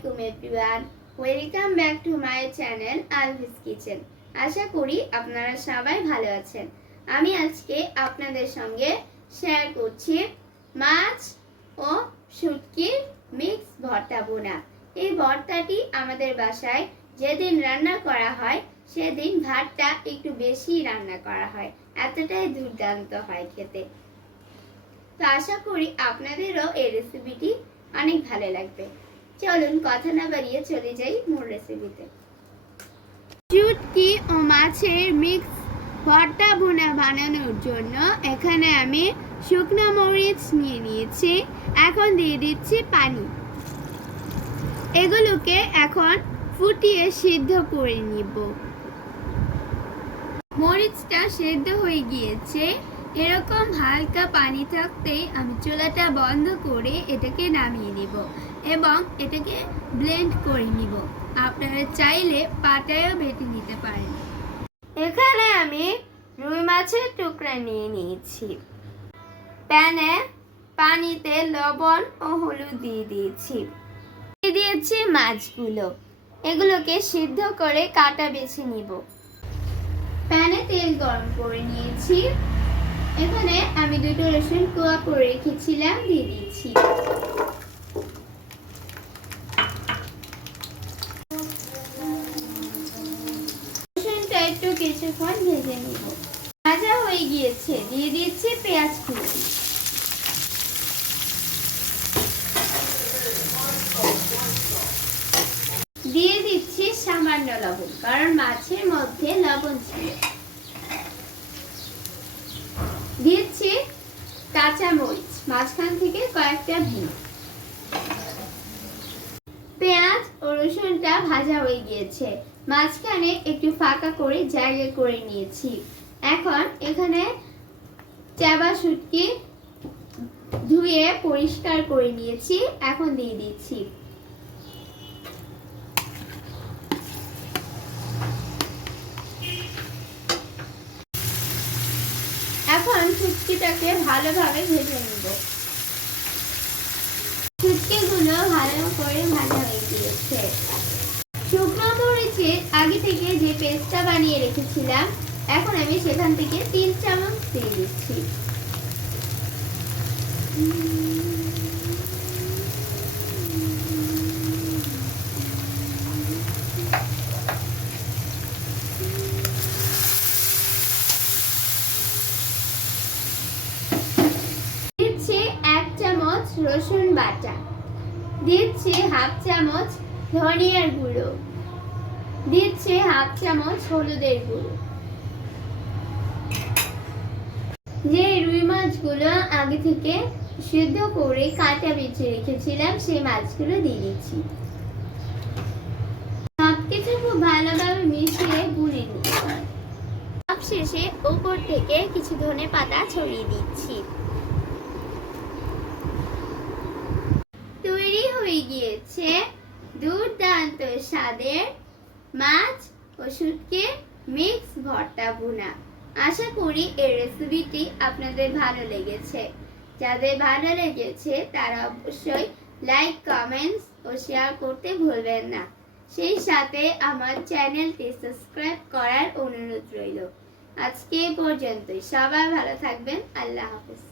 আলাইকুম everyone, welcome back to my channel Alvi's kitchen. আশা করি আপনারা সবাই ভালো আছেন। আমি আজকে আপনাদের সঙ্গে শেয়ার করছি মাছ ও শুটকির মিক্স ভর্তা বোনা। এই ভর্তাটি আমাদের বাসায় যেদিন রান্না করা হয় সেদিন ভাতটা একটু বেশি রান্না করা হয়, এতটাই দুর্দান্ত হয় খেতে। তো আশা করি আপনাদেরও এই রেসিপিটি অনেক ভালো লাগবে। চলুন কথা না বাড়িয়ে চলে যাই মূল রেসিপিতে। শুটকি ও মাছের মিক্স ভর্তা ভুনা বানানোর জন্য এখানে আমি শুকনো মরিচ নিয়ে নিয়েছি। এখন দিয়ে দিচ্ছি পানি। এগুলোকে এখন ফুটিয়ে সিদ্ধ করে নিব। মরিচটা সিদ্ধ হয়ে গিয়েছে। এরকম হালকা পানি থাকতেই আমি চুলাটা বন্ধ করে এটাকে নামিয়ে নিব এবং এটাকে ব্লেন্ড করে নিব। আপনারা চাইলে পাটায়ও বেটে নিতে পারেন। এখানে আমি রুই মাছের টুকরা নিয়ে নিয়েছি। প্যানে পানিতে লবণ ও হলুদ দিয়ে দিয়েছি। দিয়ে দিয়েছি মাছগুলো। এগুলোকে সিদ্ধ করে কাটা বেছে নিব। প্যানে তেল গরম করে নিয়েছি। এখানে আমি দুটো রসুন কোয়া করে রেখেছিলাম, দিয়ে দিচ্ছি। রসুনটা একটু কিছুক্ষণ ভেজে নিব। ভাজা হয়ে গিয়েছে, দিয়ে দিচ্ছি পেঁয়াজ কুচি। দিয়ে দিচ্ছি সামান্য লবণ, কারণ মাছের মধ্যে লবণ ছিল। দিচ্ছি কাঁচা মরিচ, মাঝখান থেকে কয়েকটা ভেঙে। পেঁয়াজ ও রসুনটা ভাজা হয়ে গিয়েছে, মাঝখানে একটু ফাঁকা করে জায়গা করে নিয়েছি। এখন এখানে চাবা শুটকি ধুয়ে পরিষ্কার করে নিয়েছি, এখন দিয়ে দিচ্ছি। এখন শুটকিটাকে ভালোভাবে ভেজে নিব। শুটকিগুলো ভালো করে ভাজা হয়ে গিয়েছে। শুকনো মরিচের আগে থেকে যে পেস্টটা বানিয়ে রেখেছিলাম, এখন আমি সেখান থেকে 3 চামচ দিয়ে দিচ্ছি। রসুন বাটা দিচ্ছি, হাফ চামচ ধনিয়ার গুঁড়ো দিচ্ছি, হাফ চামচ হলুদের গুঁড়ো। যে রুই মাছগুলো আগে থেকে সিদ্ধ করে কাটা বেছে রেখেছিলাম সেই মাছগুলো দিয়ে দিচ্ছি। সবকিছু খুব ভালোভাবে মিশিয়ে গুঁড়ে নিচ্ছি। সবশেষে উপর থেকে কিছু ধনেপাতা ছড়িয়ে দিচ্ছি। তৈরি হয়ে গিয়েছে দুর্দান্ত স্বাদের মাছ ও শুটকির মিক্স ভর্তা ভুনা। আশা করি এই রেসিপিটি আপনাদের ভালো লেগেছে। যাদের ভালো লেগেছে তারা অবশ্যই লাইক, কমেন্টস ও শেয়ার করতে ভুলবেন না। সেই সাথে আমার চ্যানেলটি সাবস্ক্রাইব করার অনুরোধ রইল। আজকে পর্যন্তই। সবাই ভালো থাকবেন। আল্লাহ হাফেজ।